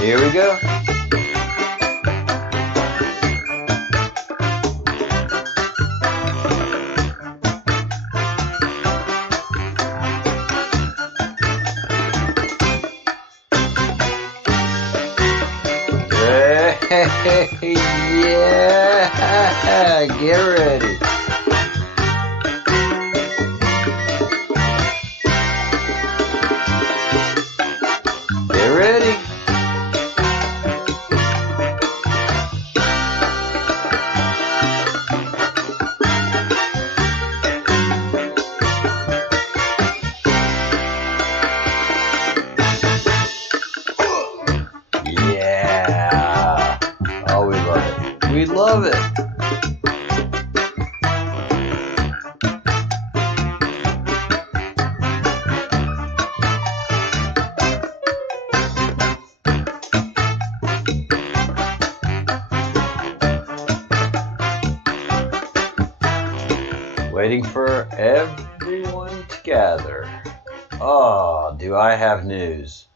Here we go. Hey, yeah, get ready. Get ready. Yeah. Oh, we love it. We love it. Waiting for everyone to gather. Oh, do I have news?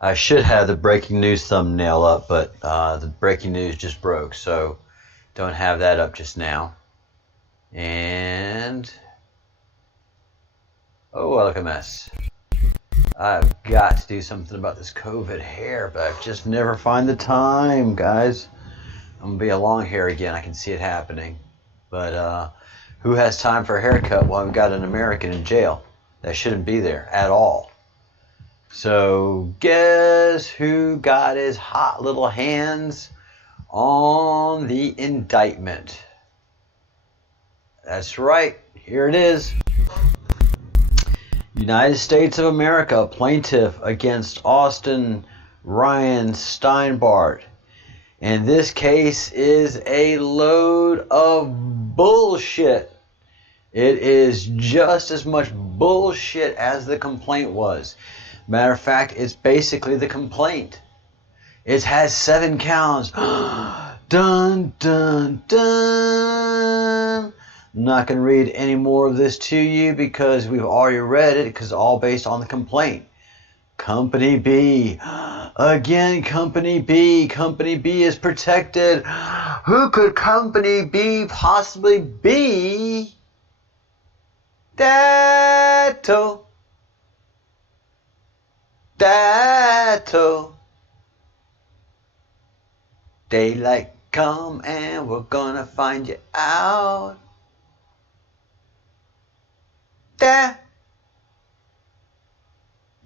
I should have the breaking news thumbnail up, but the breaking news just broke, so don't have that up just now. And oh, I look a mess. I've got to do something about this COVID hair, but I just never find the time, guys. I'm gonna be a long hair again. I can see it happening, but who has time for a haircut while we've got an American in jail that shouldn't be there at all? So guess who got his hot little hands on the indictment? That's right, here it is. United States of America plaintiff against Austin Ryan Steinbart. And this case is a load of bullshit. It is just as much bullshit as the complaint was. Matter of fact, it's basically the complaint. It has 7 counts. Dun, dun, dun. I'm not going to read any more of this to you because we've already read it, because it's all based on the complaint. Company B. Again, Company B. Company B is protected. Who could Company B possibly be? Dato. Daylight come and we're gonna find you out.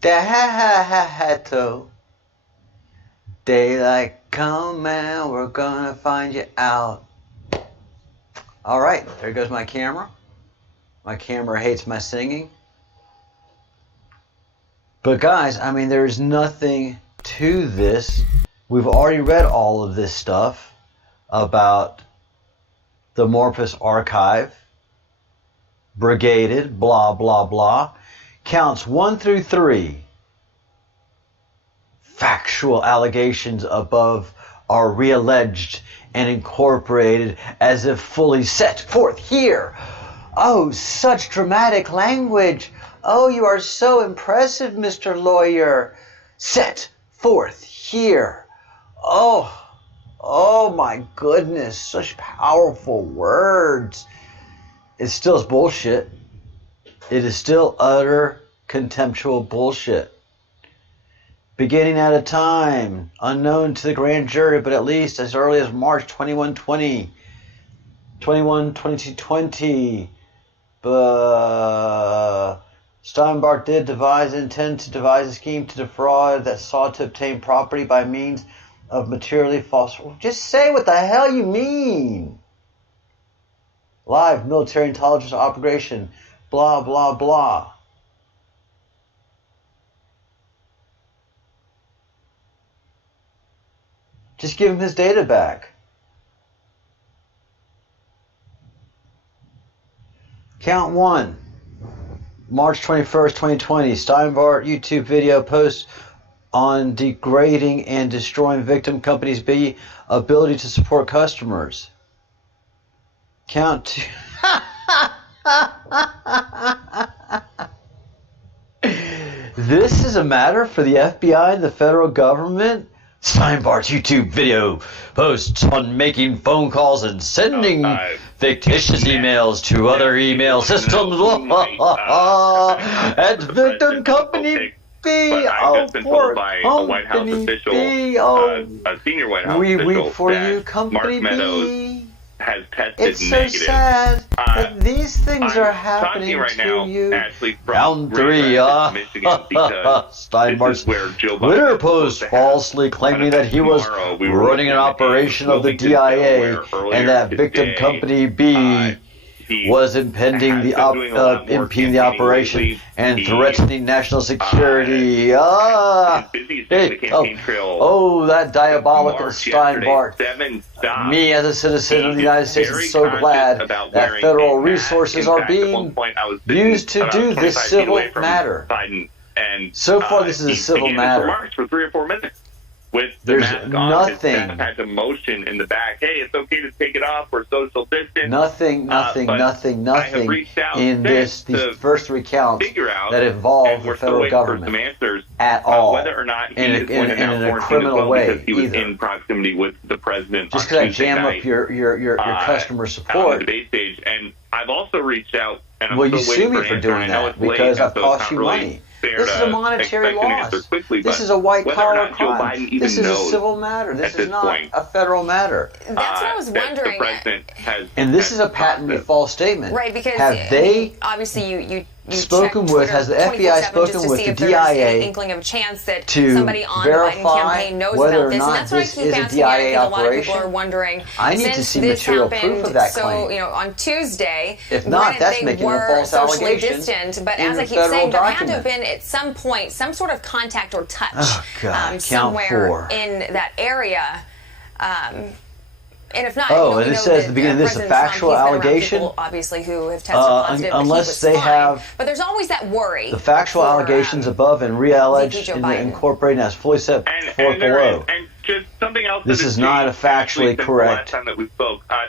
Dato. Daylight come and we're gonna find you out. Alright, there goes my camera. My camera hates my singing. But guys, I mean, there's nothing to this. We've already read all of this stuff about the Morpus Archive, brigaded, blah, blah, blah. Counts 1 through 3. Factual allegations above are realleged and incorporated as if fully set forth here. Oh, such dramatic language. Oh, you are so impressive, Mr. Lawyer. Set forth here. Oh my goodness, such powerful words. It still is bullshit. It is still utter contemptual bullshit. Beginning at a time unknown to the grand jury, but at least as early as March 2020, Steinbart did intend to devise a scheme to defraud that sought to obtain property by means of materially false. Just say what the hell you mean. Live military intelligence operation, blah, blah, blah. Just give him his data back. Count 1. March 21st, 2020. Steinbart YouTube video post on degrading and destroying victim companies' ability to support customers. Count 2. This is a matter for the FBI and the federal government. Steinbart's YouTube video posts on making phone calls and sending fictitious emails to other email systems at victim company B. I've just been told by a White House official, a senior White House we official, weep for that you, company Mark Meadows B. has tested It's so negative. sad that these things I'm are happening talking right to now, you. actually, from Round 3, Michigan, because Steinbart's this is where Joe Biden Twitter is supposed post to have falsely claiming that he was tomorrow. We were running an operation of the Wilmington, DIA Delaware, and that victim today. company B was impeding impeding the operation and threatening national security. That diabolical Steinbart. Me as a citizen of the United States is so glad that federal resources are being used to do this civil matter. So far, this is a civil matter. For 3 or 4 minutes. With the There's mask on, nothing. his staff had to motion in the back, hey, it's okay to take it off, we're social distance. Nothing in these first 3 counts that involve the federal government at all, whether or not he in a criminal way because he was either. in proximity with the president. Just because I jam up your customer support. On the debate stage, and I've also reached out, and I'm Well, you still sue waiting me for for an doing answer. I know that it's late, because I've so it's cost not you really money. fair This is a to monetary expect an loss. answer quickly, This but is a white whether or collar not Joe crime. Biden even This is a knows civil matter. This at is this not point, a federal matter. That's what I was wondering. And this is a patently false statement. Right, because have they obviously you spoken with, has the FBI spoken with the DIA inkling of a chance that to somebody on the Biden campaign knows whether about or this? not And that's what I this keep is a asking. DIA I think a lot of operation? people are wondering. I need to since see this material happened, proof of that so, claim. on Tuesday, If not, that's they making a were false socially allegation distant, but in as the I keep federal saying, there had to document. have been at some point some sort of contact or touch Oh, God, count somewhere 4. in that area. And if not, and it says at the beginning, this is a factual allegation. People, obviously, who have tested positive, unless they have. But there's always that worry. The factual allegations above and realleged and incorporated as fully set forth below. And just something else. This is not a factually correct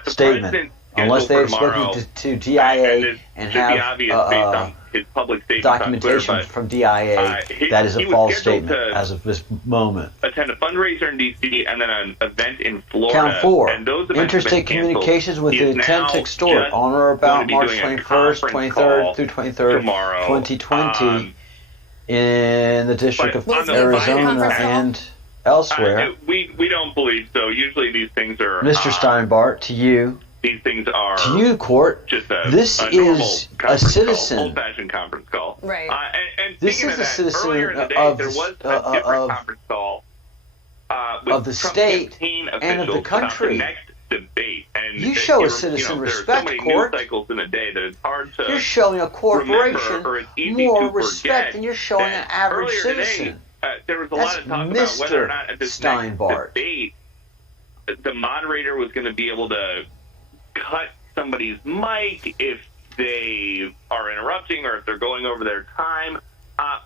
statement, unless they have spoken to DIA and have his public documentation from DIA. That is a false statement as of this moment. Attend a fundraiser in D.C. and then an event in Florida. Count 4. And those Interstate communications with the intent to extort on or about March 21st, 23rd through 23rd, 2020 in the District of Arizona and elsewhere. We don't believe so. Usually these things are... Mr. Steinbart, to you, These things are to you, court. Just this a normal is a citizen, old-fashioned conference call. Right. And this speaking is of a that, citizen earlier in the day, of there was a different conference call of the Trump state campaign and of the officials about country. the next debate. And you show a citizen respect, there are so many court. news cycles in a day that it's hard to You're showing a corporation more respect than you're showing an average citizen. Today, there was a That's lot of talk Mr. about whether or not at this Steinbart. next debate, the moderator was going to be able to cut somebody's mic if they are interrupting or if they're going over their time.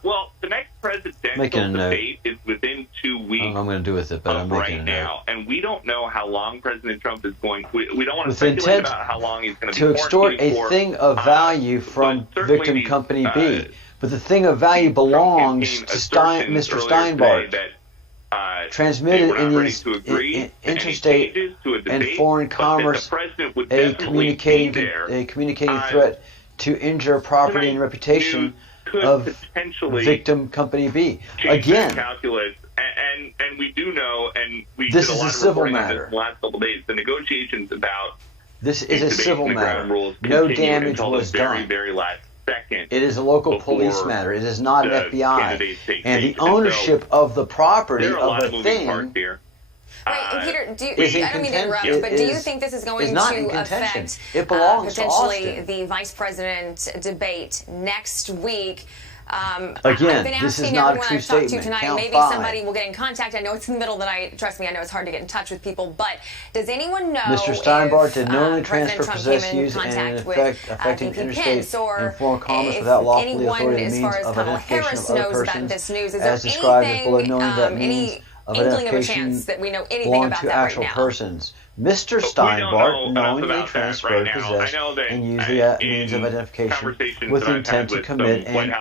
Well, the next presidential debate is within 2 weeks. I don't know what I'm going to do with it, but I'm making right a now, and we don't know how long President Trump is going. We don't want to with speculate intent about how long he's going to extort a thing of value from victim company B. But the thing of value belongs to Mr. Steinbart, transmitted in his interstate and foreign commerce, a communicating threat to injure property and reputation of victim company B. Again, calculus, and we do know, and we this did is a lot a of civil reporting on this matter. in the last couple of days. The negotiations about this is a civil matter. No damage was done. Very last second. It is a local police matter. It is not an FBI. And the ownership of the property of a thing Right, Peter, I don't mean to interrupt, but do you think this is going to affect potentially the vice president debate next week? Again, I've been this is asking not a everyone true I've talked to statement. tonight. Count Maybe 5. somebody will get in contact. I know it's in the middle of the night. Trust me, I know it's hard to get in touch with people. But does anyone know Mr. Steinbart if did knowingly President transfer, Trump possess, came in use, and contact affecting with interstate Pence, or and foreign commerce if without lawfully anyone, authority as means far as of Kamala identification Harris of other knows about persons, this news, is as there described as below, anything, knowing that means of inkling of a chance identification that we know anything belong about to that actual right now? persons? Mr. Steinbart knowingly transferred, possessed, and used the means of identification with the intent to commit and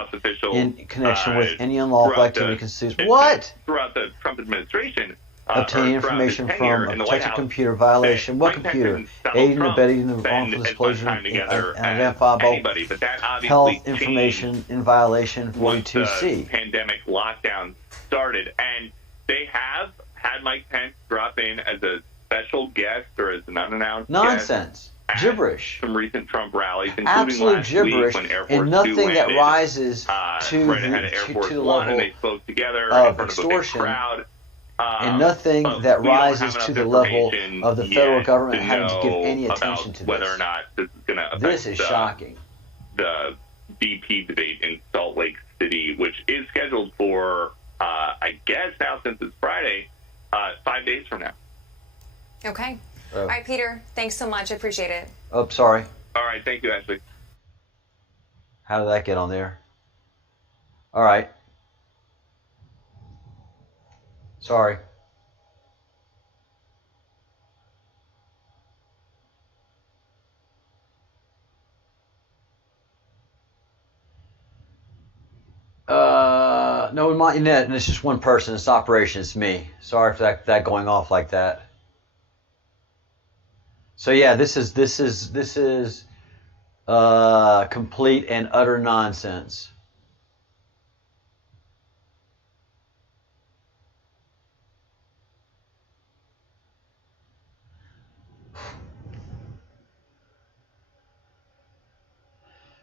in connection with any unlawful activity constitutes what? Throughout the Trump administration, obtaining information from a protected computer violation. What computer? Aiding and abetting the wrongful disclosure of identifiable health information in violation 42C. The pandemic lockdown started, and they have had Mike Pence drop in as a special guest or as an unannounced nonsense. Gibberish. Some recent Trump rallies, including absolute last gibberish, week when Air Force and nothing Two that landed, rises to right ahead of Air Force the One, level and they spoke together of in front extortion, of a big crowd. And nothing that rises to the level of the federal government having to give any attention to this. Whether or not this is going to affect this is shocking. The BP debate in Salt Lake City, which is scheduled for, I guess now since it's Friday, 5 days from now. Okay. All right, Peter, thanks so much. I appreciate it. Oh, sorry. All right, thank you, Ashley. How did that get on there? All right. Sorry. No, in my net, and it's just one person. It's operation. It's me. Sorry for that going off like that. So yeah, this is complete and utter nonsense.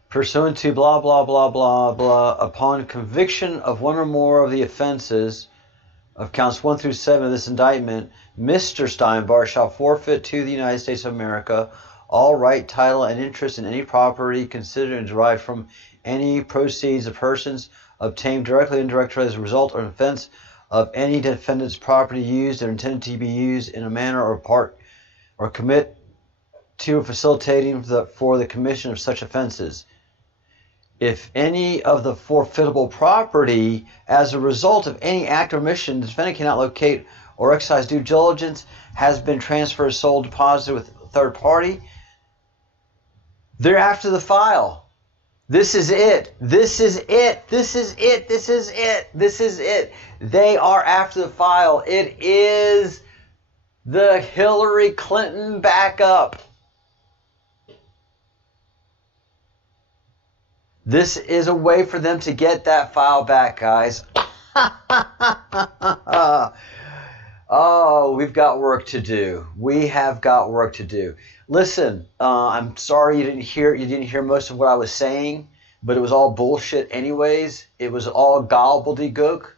Pursuant to blah, blah, blah, blah, blah, upon conviction of one or more of the offenses of counts 1 through 7 of this indictment, Mr. Steinbart shall forfeit to the United States of America all right, title, and interest in any property considered and derived from any proceeds of persons obtained directly or indirectly as a result or an offense of any defendant's property used or intended to be used in a manner or part or commit to or facilitating for the commission of such offenses. If any of the forfeitable property as a result of any act or omission the defendant cannot locate or exercise due diligence has been transferred, sold, deposited with a third party, they're after the file. This is it. This is it. This is it. This is it. This is it. They are after the file. It is the Hillary Clinton backup. This is a way for them to get that file back, guys. Oh, we've got work to do. We have got work to do. Listen, I'm sorry you didn't hear most of what I was saying, but it was all bullshit anyways. It was all gobbledygook.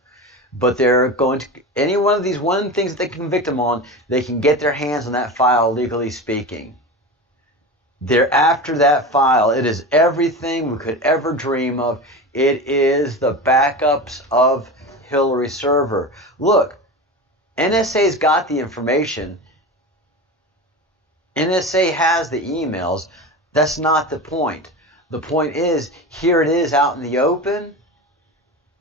But they're going to, any one of these things that they can convict them on, they can get their hands on that file, legally speaking. They're after that file. It is everything we could ever dream of. It is the backups of Hillary server. Look, NSA's got the information. NSA has the emails. That's not the point. The point is, here it is out in the open,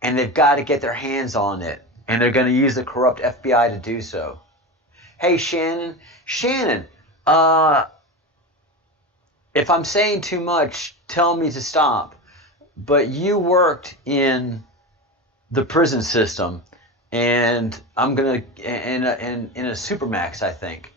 and they've got to get their hands on it. And they're going to use the corrupt FBI to do so. Hey, Shannon, if I'm saying too much, tell me to stop. But you worked in the prison system, and I'm gonna in a supermax, I think.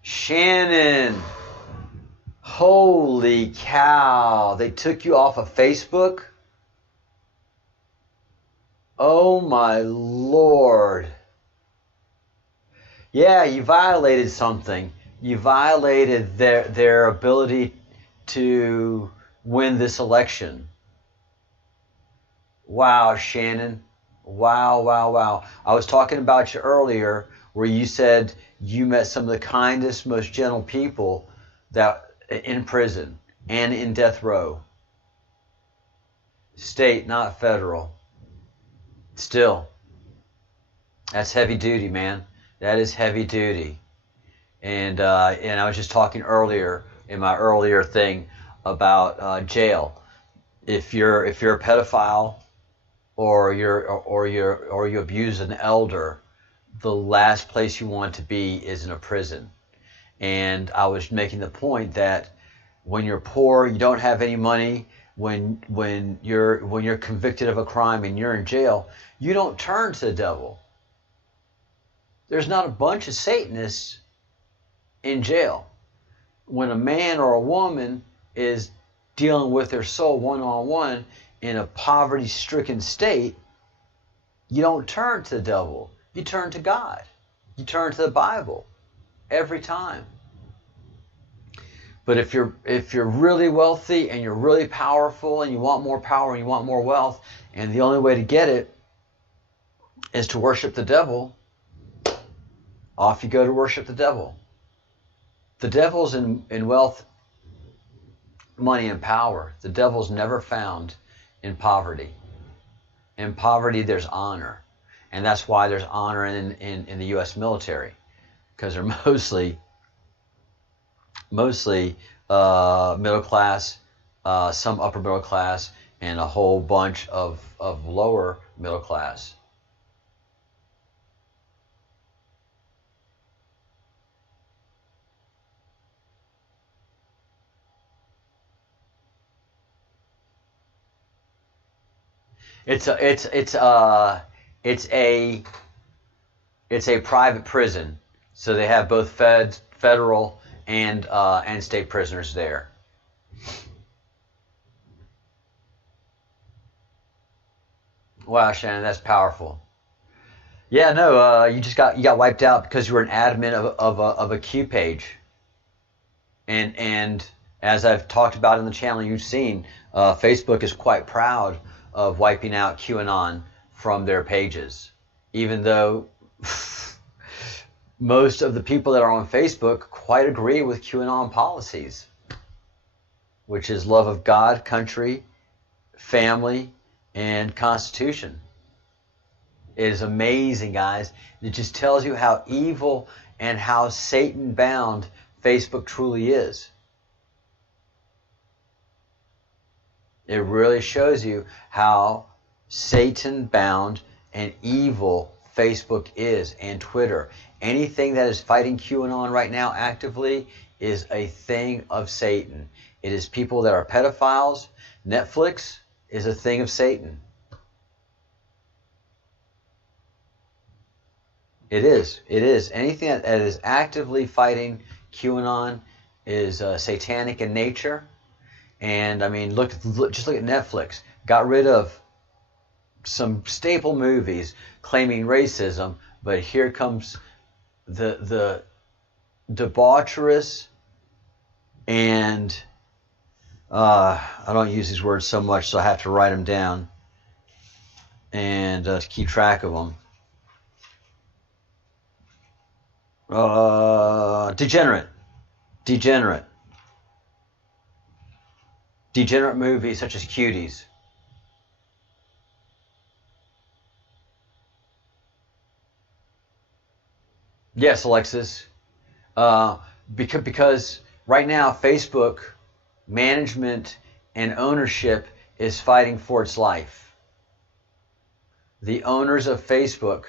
Shannon, holy cow! They took you off of Facebook? Oh my Lord. Yeah, you violated something. You violated their ability to win this election. Wow, Shannon. Wow. I was talking about you earlier where you said you met some of the kindest, most gentle people that in prison and in death row. State, not federal. Still, that's heavy duty, man. That is heavy duty. And I was just talking earlier in my earlier thing about jail. If you're a pedophile or you abuse an elder, the last place you want to be is in a prison. And I was making the point that when you're poor, you don't have any money, when you're convicted of a crime and you're in jail, you don't turn to the devil. There's not a bunch of Satanists in jail. When a man or a woman is dealing with their soul one-on-one in a poverty-stricken state, you don't turn to the devil. You turn to God. You turn to the Bible every time. But if you're really wealthy and you're really powerful and you want more power and you want more wealth, and the only way to get it is to worship the devil, off you go to worship the devil. The devil's in wealth, money, and power. The devil's never found in poverty. In poverty, there's honor. And that's why there's honor in the U.S. military. Because they're mostly middle class, some upper middle class, and a whole bunch of lower middle class. It's a private prison, so they have both federal and state prisoners there. Wow, Shannon, that's powerful. Yeah, no, you got wiped out because you were an admin of a Q page, and as I've talked about in the channel, you've seen Facebook is quite proud of wiping out QAnon from their pages, even though most of the people that are on Facebook quite agree with QAnon policies, which is love of God, country, family, and Constitution. It is amazing, guys. It just tells you how evil and how Satan-bound Facebook truly is. It really shows you how Satan-bound and evil Facebook is, and Twitter. Anything that is fighting QAnon right now actively is a thing of Satan. It is people that are pedophiles. Netflix is a thing of Satan. It is. It is. Anything that is actively fighting QAnon is satanic in nature. And I mean, just look at Netflix. Got rid of some staple movies claiming racism, but here comes the debaucherous and I don't use these words so much, so I have to write them down and keep track of them. Degenerate movies such as Cuties. Yes, Alexis. Because right now Facebook management and ownership is fighting for its life. The owners of Facebook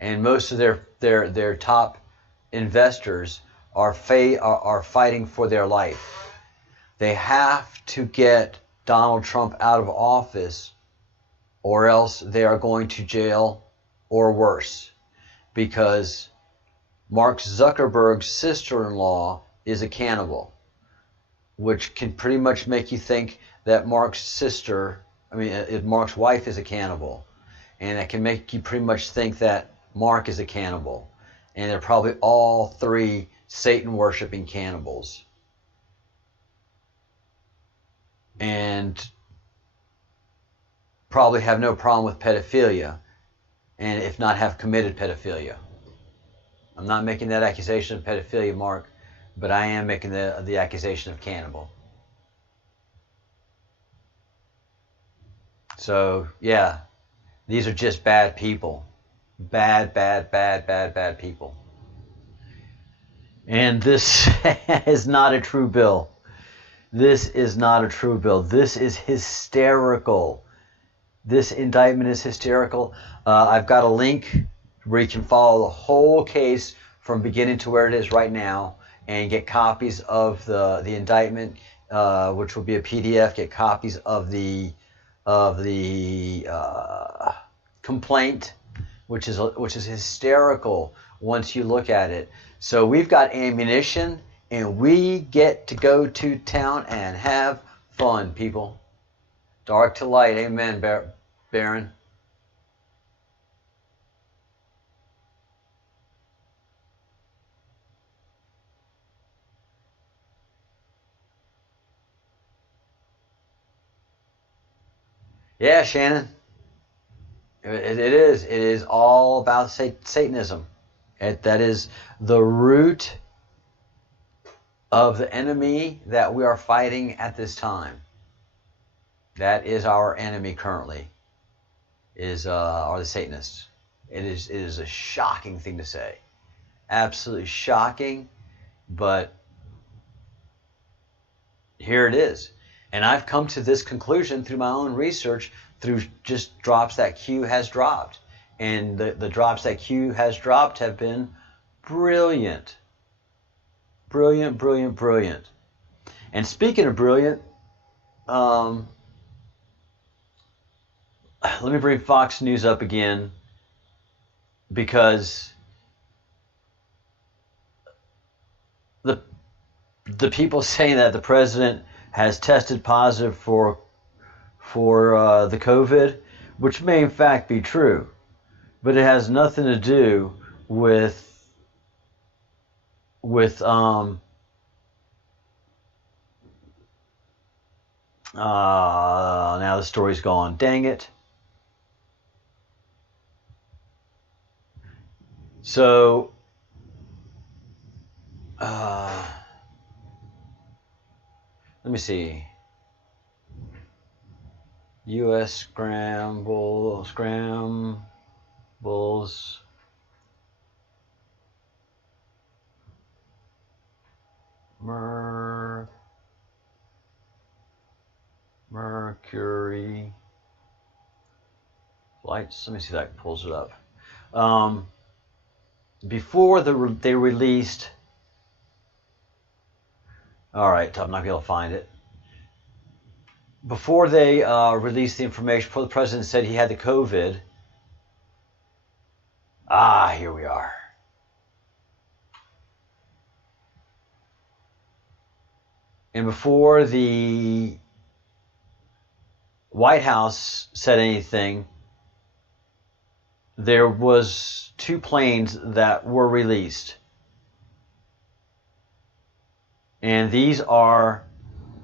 and most of their top investors are fighting for their life. They have to get Donald Trump out of office, or else they are going to jail or worse, because Mark Zuckerberg's sister-in-law is a cannibal, which can pretty much make you think that Mark's wife is a cannibal, and that can make you pretty much think that Mark is a cannibal, and they're probably all three Satan-worshipping cannibals. And probably have no problem with pedophilia, and if not have committed pedophilia. I'm not making that accusation of pedophilia, Mark, but I am making the accusation of cannibal. So, yeah, these are just bad people. Bad people. And this is not a true bill. This is not a true bill. This is hysterical. This indictment is hysterical. I've got a link where you can follow the whole case from beginning to where it is right now and get copies of the indictment, which will be a PDF. Get copies of the complaint, which is hysterical once you look at it. So we've got ammunition, and we get to go to town and have fun, people. Dark to light, amen, Baron. Yeah, Shannon. It is. It is all about Satanism. That is the root of the enemy that we are fighting at this time. That is our enemy currently. Are the Satanists. It is a shocking thing to say. Absolutely shocking, but here it is. And I've come to this conclusion through my own research, through just drops that Q has dropped. And the drops that Q has dropped have been brilliant. Brilliant, brilliant, brilliant. And speaking of brilliant, let me bring Fox News up again, because the people saying that the president has tested positive for the COVID, which may in fact be true, but it has nothing to do with now the story's gone. Dang it. So let me see. U.S. scrambles Mercury flights. Let me see if that pulls it up. Before they released. All right, I'm not gonna be able to find it. Before they released the information, before the president said he had the COVID, Here we are. And before the White House said anything, there was 2 planes that were released. And these are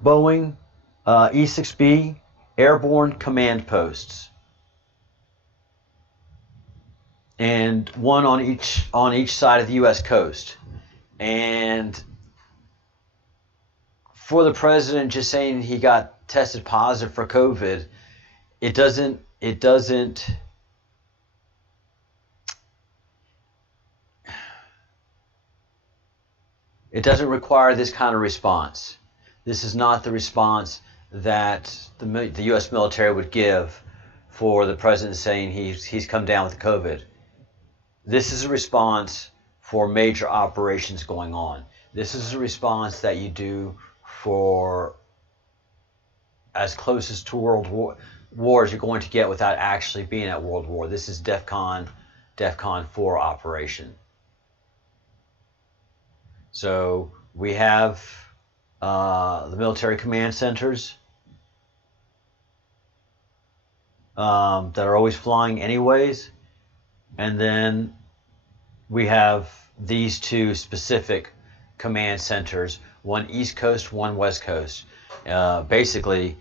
Boeing E-6B airborne command posts. And one on each side of the U.S. coast. And for the president just saying he got tested positive for COVID, it doesn't require this kind of response. This is not the response that the U.S. military would give for the president saying he's come down with COVID. This is a response for major operations going on. This is a response that you do for as close to world war as you're going to get without actually being at world war. This is DEFCON 4 operation. So we have the military command centers that are always flying anyways. And then we have these 2 specific command centers, one East Coast, one West Coast. Basically,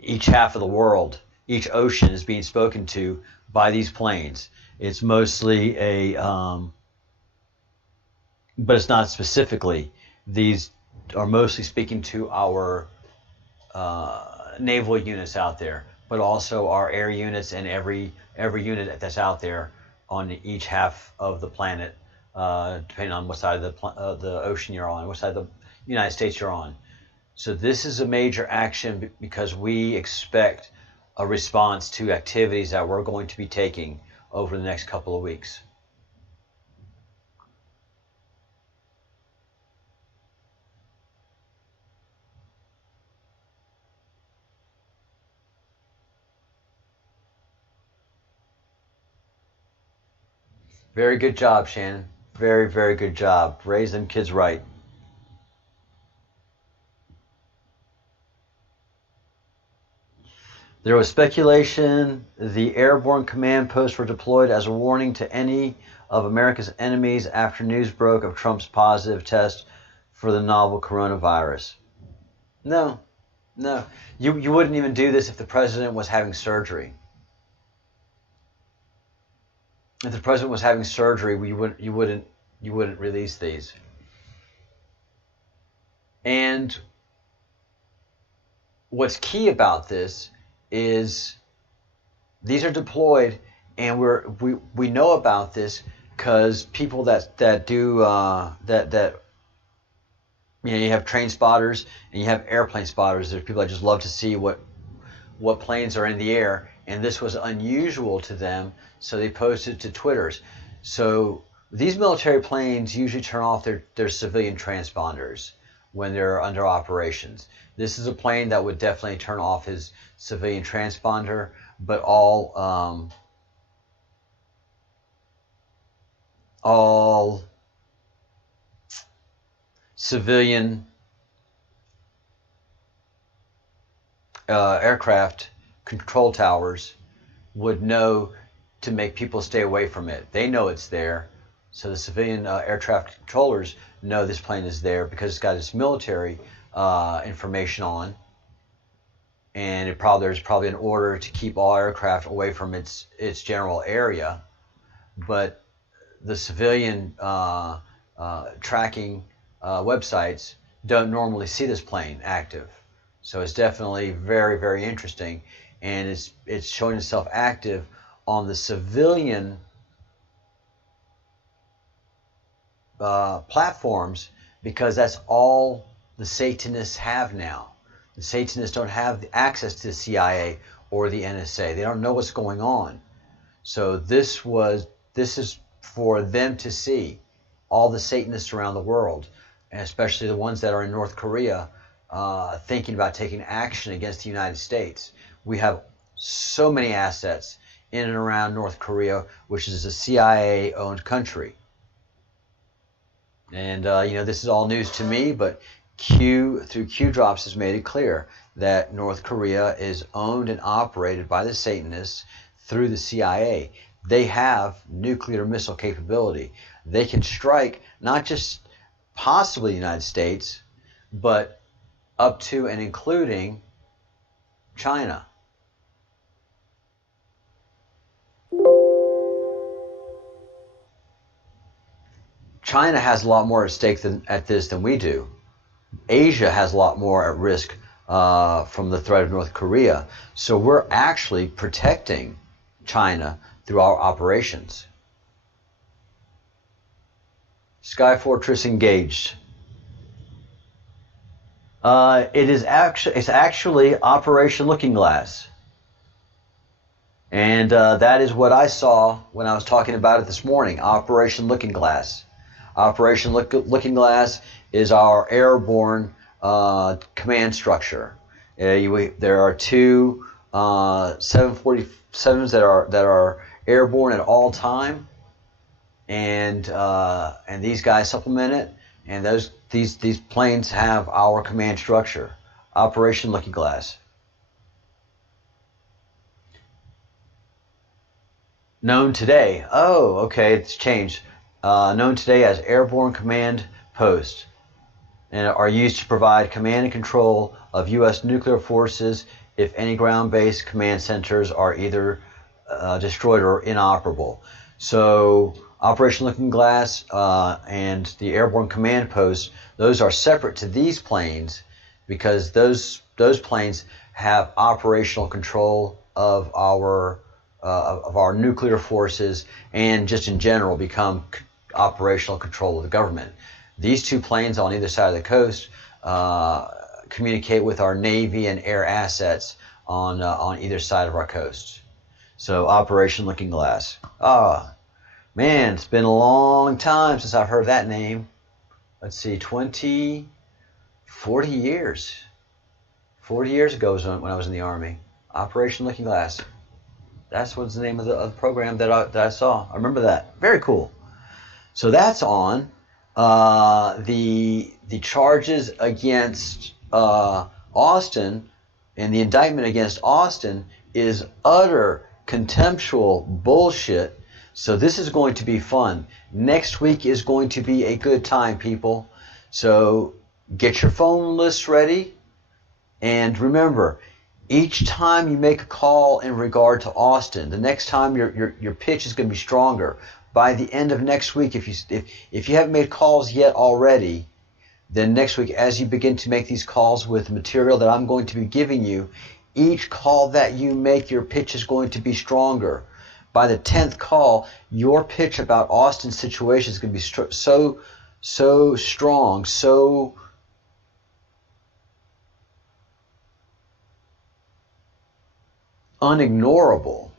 each half of the world, each ocean is being spoken to by these planes. It's mostly but it's not specifically. These are mostly speaking to our naval units out there, but also our air units and every unit that's out there on each half of the planet, depending on what side of the ocean you're on, what side of the United States you're on. So this is a major action because we expect a response to activities that we're going to be taking over the next couple of weeks. Very good job, Shannon. Very, very good job. Raise them kids right. There was speculation the airborne command posts were deployed as a warning to any of America's enemies after news broke of Trump's positive test for the novel coronavirus. No. You wouldn't even do this if the president was having surgery. If the president was having surgery, you wouldn't release these. And what's key about this is these are deployed, and we know about this because people that do you have train spotters and you have airplane spotters. There's people that just love to see what planes are in the air, and this was unusual to them, so they posted to Twitters. So these military planes usually turn off their civilian transponders when they're under operations. This is a plane that would definitely turn off his civilian transponder, but all civilian aircraft control towers would know to make people stay away from it. They know it's there, so the civilian air traffic controllers know this plane is there because it's got its military information on, and there's probably an order to keep all aircraft away from its general area. But the civilian tracking websites don't normally see this plane active, so it's definitely very, very interesting, and it's showing itself active on the civilian platforms because that's all the Satanists have now. The Satanists don't have access to the CIA or the NSA. They don't know what's going on. So this is for them to see, all the Satanists around the world, and especially the ones that are in North Korea, thinking about taking action against the United States. We have so many assets in and around North Korea, which is a CIA-owned country. And, this is all news to me, but through Q Drops has made it clear that North Korea is owned and operated by the Satanists through the CIA. They have nuclear missile capability. They can strike not just possibly the United States, but up to and including China. China has a lot more at stake at this than we do. Asia has a lot more at risk from the threat of North Korea. So we're actually protecting China through our operations. Sky Fortress engaged. It's actually Operation Looking Glass. And that is what I saw when I was talking about it this morning, Operation Looking Glass. Operation Looking Glass is our airborne command structure. There are two 747s that are airborne at all time, and these guys supplement it. And these planes have our command structure, Operation Looking Glass. Known today. Oh, okay, it's changed. Known today as Airborne Command Post, and are used to provide command and control of U.S. nuclear forces if any ground-based command centers are either destroyed or inoperable. So Operation Looking Glass and the Airborne Command Post, those are separate to these planes because those planes have operational control of our nuclear forces and just in general become operational control of the government. These two planes on either side of the coast communicate with our Navy and air assets on either side of our coast. So Operation Looking Glass. Man, it's been a long time since I've heard that name. Let's see, 40 years. 40 years ago was when I was in the Army. Operation Looking Glass. That's what's the name of the program that I saw. I remember that. Very cool. So that's on. The charges against Austin and the indictment against Austin is utter contemptual bullshit. So this is going to be fun. Next week is going to be a good time, people. So get your phone lists ready. And remember, each time you make a call in regard to Austin, the next time your pitch is going to be stronger. By the end of next week, if you haven't made calls yet already, then next week, as you begin to make these calls with material that I'm going to be giving you, each call that you make, your pitch is going to be stronger. By the 10th call, your pitch about Austin's situation is going to be so strong, so unignorable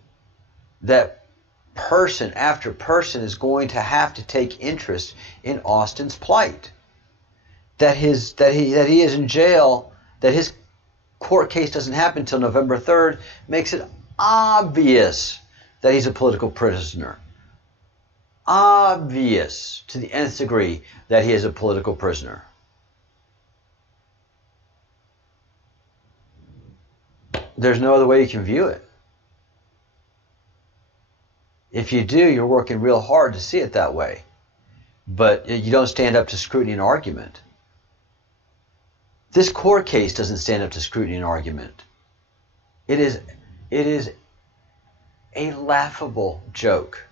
that person after person is going to have to take interest in Austin's plight. That he is in jail, that his court case doesn't happen until November 3rd makes it obvious that he's a political prisoner. Obvious to the nth degree that he is a political prisoner. There's no other way you can view it. If you do, you're working real hard to see it that way. But you don't stand up to scrutiny and argument. This court case doesn't stand up to scrutiny and argument. It is a laughable joke.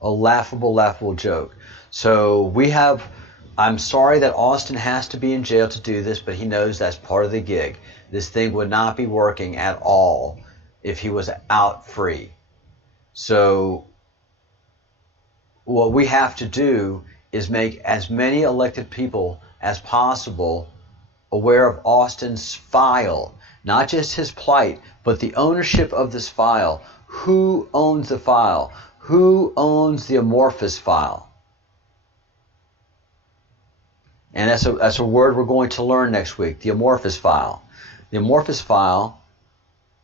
A laughable joke. So I'm sorry that Austin has to be in jail to do this, but he knows that's part of the gig. This thing would not be working at all if he was out free. So what we have to do is make as many elected people as possible aware of Austin's file, not just his plight, but the ownership of this file. Who owns the file? Who owns the amorphous file? And that's a word we're going to learn next week, the amorphous file. The amorphous file,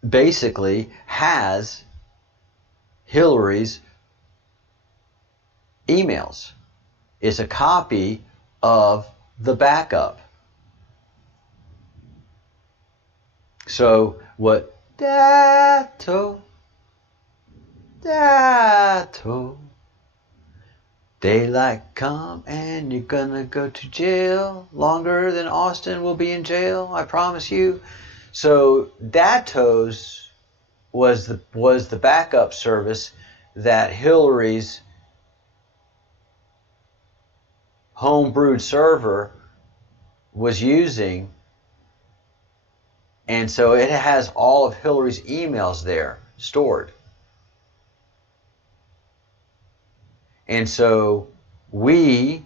basically has Hillary's emails. It's a copy of the backup. So what Dato, daylight come and you're gonna go to jail longer than Austin will be in jail, I promise you. So Dato's was the backup service that Hillary's homebrewed server was using, and so it has all of Hillary's emails there stored. And so we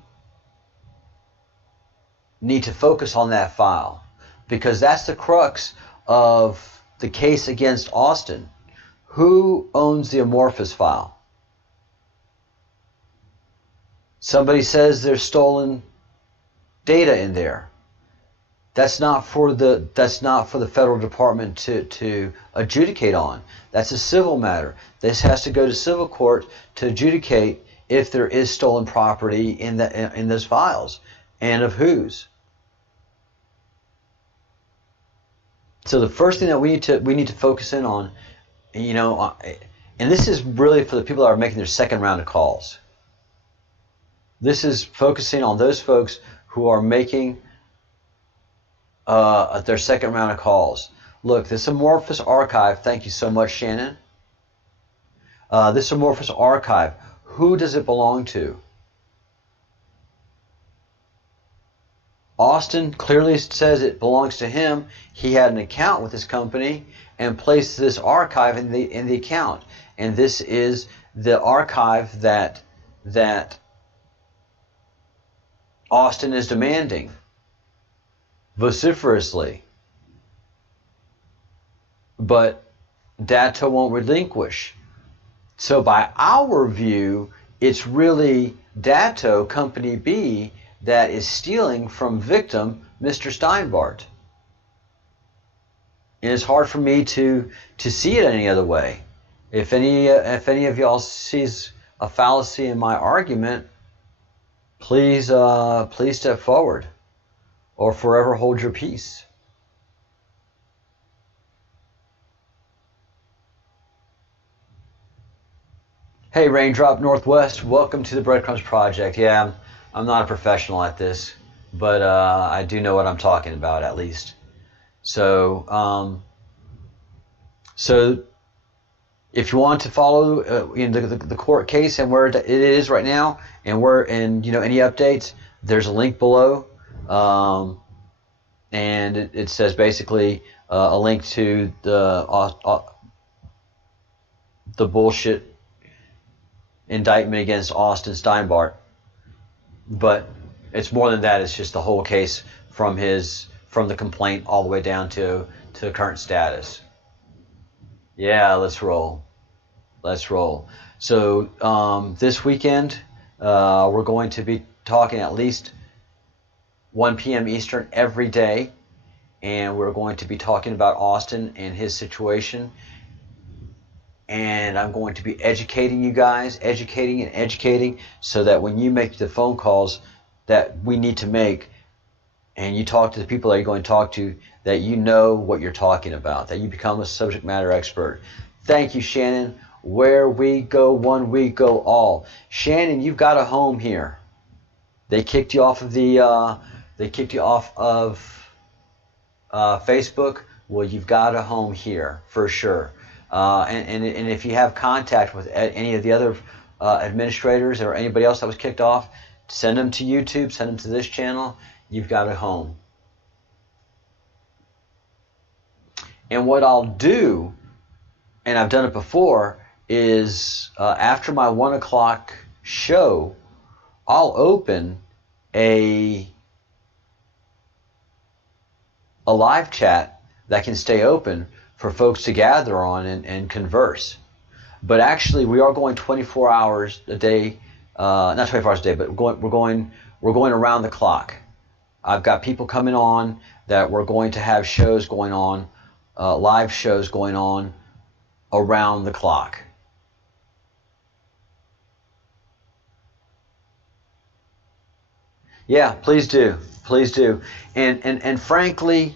need to focus on that file, because that's the crux of the case against Austin. Who owns the amorphous file? Somebody says there's stolen data in there. That's not for the federal department to adjudicate on. That's a civil matter. This has to go to civil court to adjudicate if there is stolen property in those files, and of whose. So the first thing that we need to focus in on, and this is really for the people that are making their second round of calls. This is focusing on those folks who are making their second round of calls. Look, this amorphous archive, thank you so much, Shannon. This amorphous archive, who does it belong to? Austin clearly says it belongs to him. He had an account with this company and placed this archive in the account. And this is the archive that Austin is demanding vociferously. But Dato won't relinquish. So by our view, it's really Dato, Company B, that is stealing from victim Mr. Steinbart. And it's hard for me to see it any other way. If any of y'all sees a fallacy in my argument, please step forward, or forever hold your peace. Hey, Raindrop Northwest, welcome to the Breadcrumbs Project. Yeah, I'm not a professional at this, but I do know what I'm talking about, at least. So if you want to follow the court case and where it is right now, and any updates, there's a link below, and it says basically a link to the bullshit indictment against Austin Steinbart. But it's more than that. It's just the whole case from the complaint all the way down to current status. Yeah, let's roll. So this weekend we're going to be talking at least 1 p.m. Eastern every day, and we're going to be talking about Austin and his situation. And I'm going to be educating you guys, educating, so that when you make the phone calls that we need to make, and you talk to the people that you're going to talk to, that you know what you're talking about, that you become a subject matter expert. Thank you, Shannon. Where we go one, we go all. Shannon, you've got a home here. They kicked you off of Facebook. Well, you've got a home here for sure. And if you have contact with any of the other administrators or anybody else that was kicked off, send them to YouTube, send them to this channel. You've got a home. And what I'll do, and I've done it before, is after my 1 o'clock show, I'll open a live chat that can stay open for folks to gather on and converse. But actually, we are going 24 hours a day, not 24 hours a day, but we're going around the clock. I've got people coming on that we're going to have shows going on live shows going on around the clock. Yeah, please do. Please do. And frankly,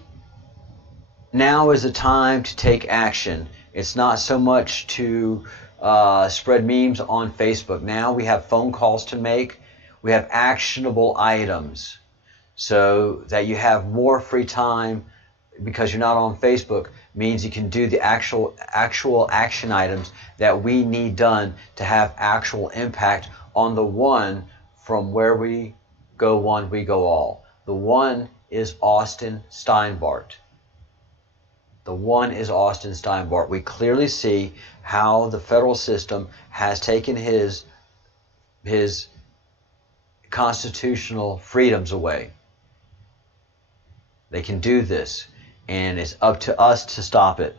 now is the time to take action. It's not so much to spread memes on Facebook. Now we have phone calls to make. We have actionable items so that you have more free time because you're not on Facebook means you can do the actual action items that we need done to have actual impact on the one from where we go one, we go all. The one is Austin Steinbart. The one is Austin Steinbart. We clearly see how the federal system has taken his constitutional freedoms away. They can do this, and it's up to us to stop it.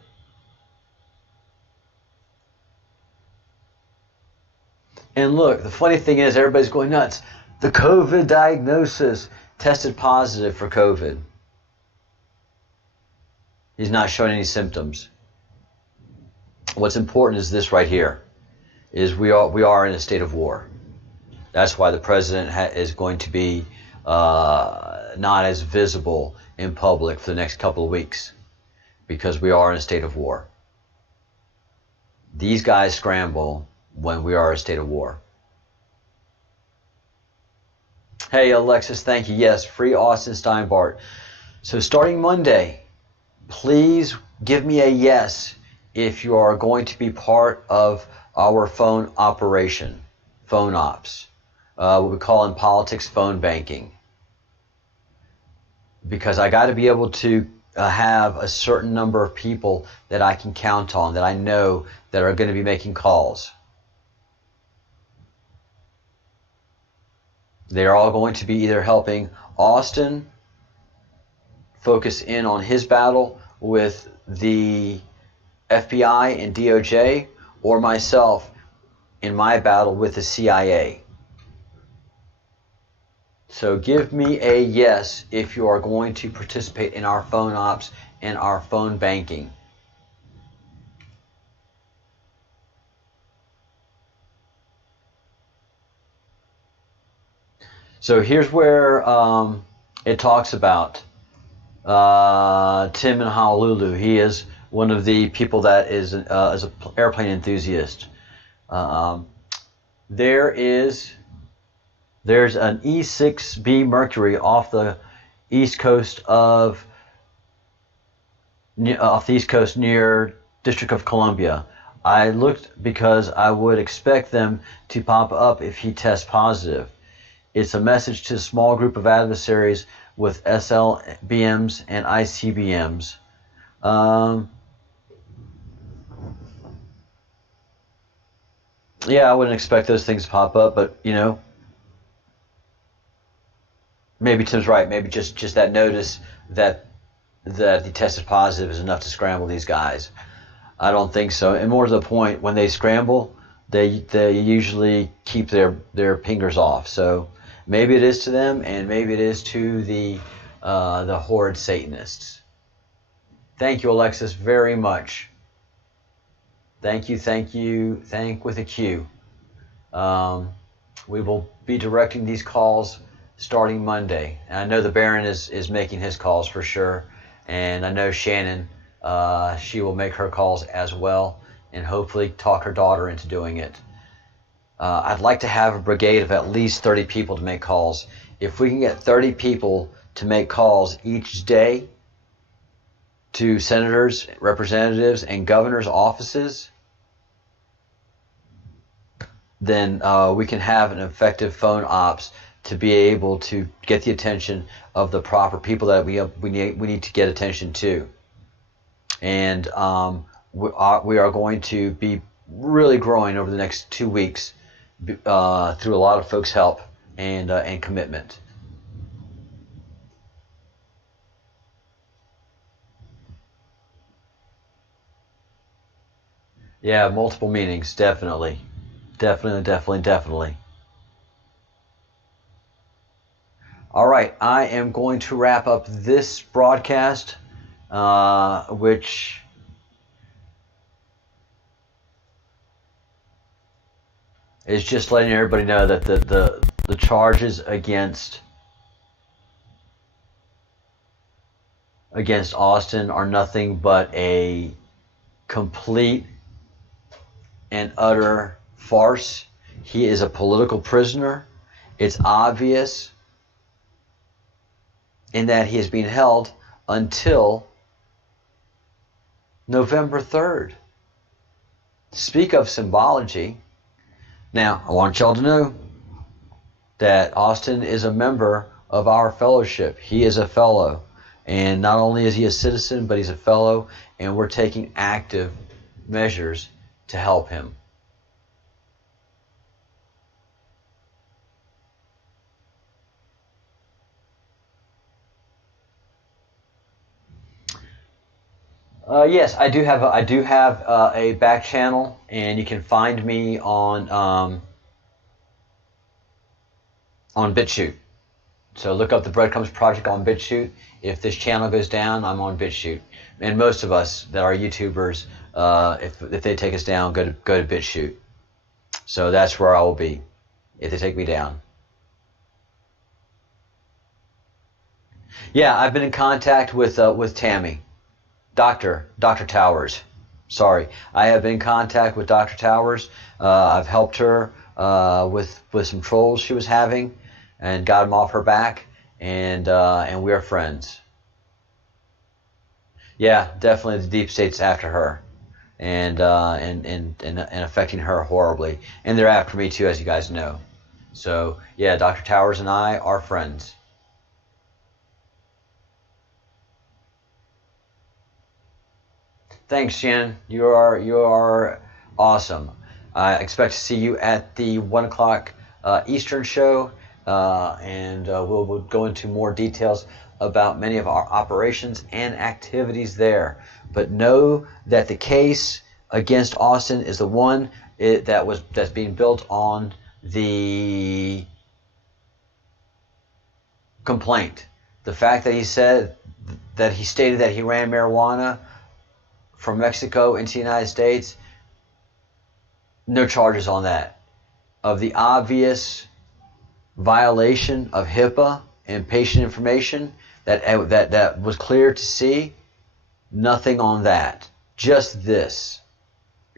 And look, the funny thing is everybody's going nuts. The COVID diagnosis, tested positive for COVID. He's not showing any symptoms. What's important is this right here, is we are in a state of war. That's why the president is going to be not as visible in public for the next couple of weeks, because we are in a state of war. These guys scramble when we are in a state of war. Hey, Alexis, thank you. Yes, free Austin Steinbart. So starting Monday, please give me a yes if you are going to be part of our phone operation, phone ops, what we call in politics phone banking. Because I got to be able to have a certain number of people that I can count on, that I know that are going to be making calls. They're all going to be either helping Austin focus in on his battle with the FBI and DOJ, or myself in my battle with the CIA. So give me a yes if you are going to participate in our phone ops and our phone banking. So here's where it talks about Tim in Honolulu. He is one of the people that is an airplane enthusiast. There's an E-6B Mercury off the east coast near District of Columbia. I looked because I would expect them to pop up if he tests positive. It's a message to a small group of adversaries with SLBMs and ICBMs. Yeah, I wouldn't expect those things to pop up, but maybe Tim's right. Maybe just that notice that he tested positive is enough to scramble these guys. I don't think so. And more to the point, when they scramble, they usually keep their pingers off. So maybe it is to them, and maybe it is to the horrid Satanists. Thank you, Alexis, very much. Thank you. Thank with a Q. We will be directing these calls starting Monday. And I know the Baron is making his calls for sure. And I know Shannon, she will make her calls as well, and hopefully talk her daughter into doing it. I'd like to have a brigade of at least 30 people to make calls. If we can get 30 people to make calls each day to senators, representatives, and governors' offices, then we can have an effective phone ops to be able to get the attention of the proper people that we need to get attention to. And we are going to be really growing over the next 2 weeks through a lot of folks' help and commitment. Yeah, multiple meanings, definitely. Definitely. All right, I am going to wrap up this broadcast. which is just letting everybody know that the charges against Austin are nothing but a complete and utter farce. He is a political prisoner. It's obvious in that he is being held until November 3rd. Speak of symbology. Now, I want y'all to know that Austin is a member of our fellowship. He is a fellow. And not only is he a citizen, but he's a fellow, and we're taking active measures to help him. Yes, I do have a back channel, and you can find me on BitChute. So look up the Breadcrumbs Project on BitChute. If this channel goes down, I'm on BitChute. And most of us that are YouTubers, if they take us down, go to BitChute. So that's where I will be if they take me down. Yeah, I've been in contact with Tammy, Dr. Towers. Sorry, I have been in contact with Dr. Towers. I've helped her with some trolls she was having, and got them off her back, and we are friends. Yeah, definitely the deep state's after her, and affecting her horribly, and they're after me too, as you guys know. So yeah, Dr. Towers and I are friends. Thanks, Shannon. You are awesome. I expect to see you at the 1 o'clock Eastern show, and we'll go into more details about many of our operations and activities there. But know that the case against Austin is the one that's being built on the complaint. The fact that he stated that he ran marijuana from Mexico into the United States, no charges on that. Of the obvious violation of HIPAA and patient information that was clear to see, nothing on that. Just this.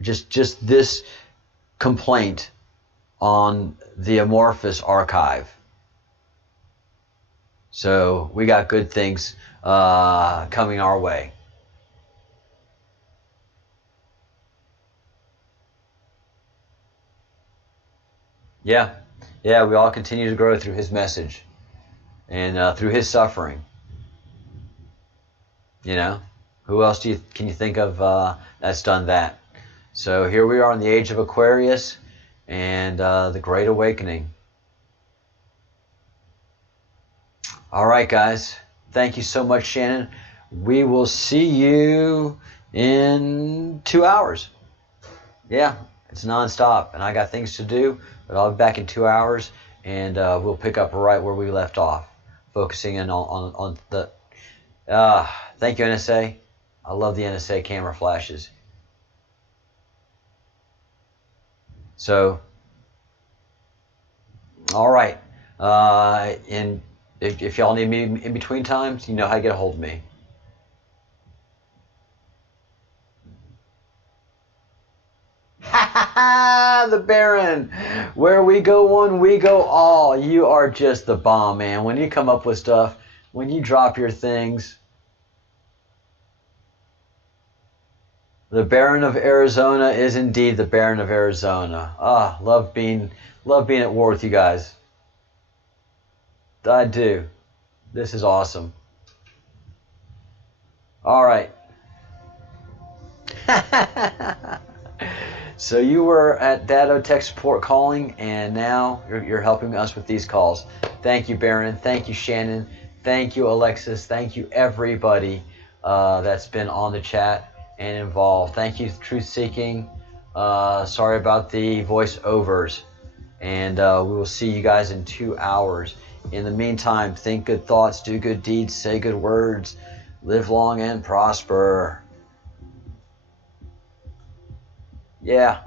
Just this complaint on the amorphous archive. So we got good things coming our way. Yeah, we all continue to grow through his message and through his suffering. You know, who else can you think of that's done that? So here we are in the age of Aquarius and the Great Awakening. All right, guys. Thank you so much, Shannon. We will see you in 2 hours. Yeah, it's nonstop, and I got things to do. But I'll be back in 2 hours, and we'll pick up right where we left off, focusing in on the... thank you, NSA. I love the NSA camera flashes. So, all right. And if y'all need me in between times, you know how to get a hold of me. The Baron. Where we go one, we go all. You are just the bomb, man. When you come up with stuff, when you drop your things. The Baron of Arizona is indeed the Baron of Arizona. Love being at war with you guys. I do. This is awesome. All right. So you were at Dado Tech Support calling, and now you're helping us with these calls. Thank you, Baron. Thank you, Shannon. Thank you, Alexis. Thank you, everybody that's been on the chat and involved. Thank you, Truth Seeking. Sorry about the voiceovers. And we will see you guys in 2 hours. In the meantime, think good thoughts, do good deeds, say good words, Live long and prosper. Yeah.